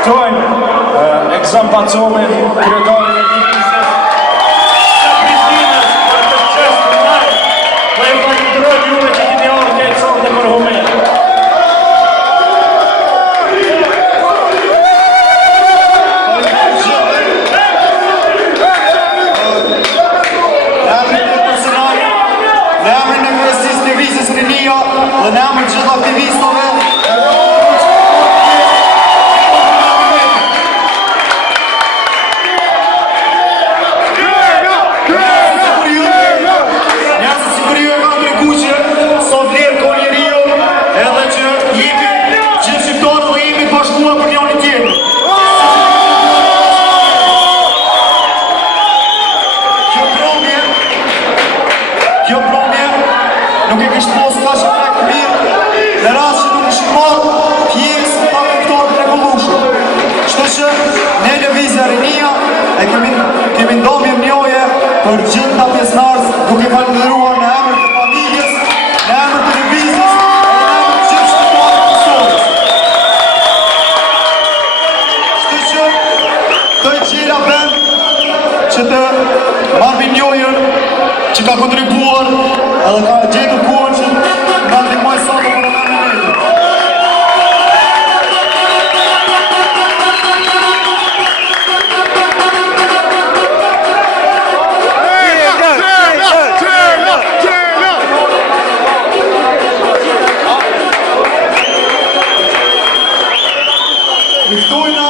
ftojnë ekzampacionin kryetarin e divizjes të Prishtinës për të qesë të maj, po e falenderoj juve që keni ardhur nga sonte për Humerin. Dhe në emër të gjithë aktivistëve njerëzit si për ju e kanë tregu që sot vlerë konjeriu edhe që jemi gjithë shqiptarët dhe jemi bashkuar për njëri tjetrin. Kjo promje nuk e kishtë posë ka që frekë mirë në rast që nuk ishë marë pjesë të aktorët regullushëm. Shtë që ne lëvizja Rinia e kemi ndomirë njoje për gjithë nga pjesënarës duke falenderuar në emër të familjes, në emër të lëvizjes e në emër të gjithë shqiptarët të Kosovës. Shtë që të i qira ben që të marrë njojën që ka kontribuar edhe ka gjetur kuar që nga ndihmoj sot për në menetë. Luftojna,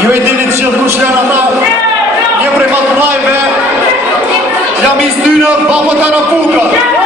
ju e dini të gjithë kush janë ata, një prej matë mlajve, jam i stynë Baba Karapuka.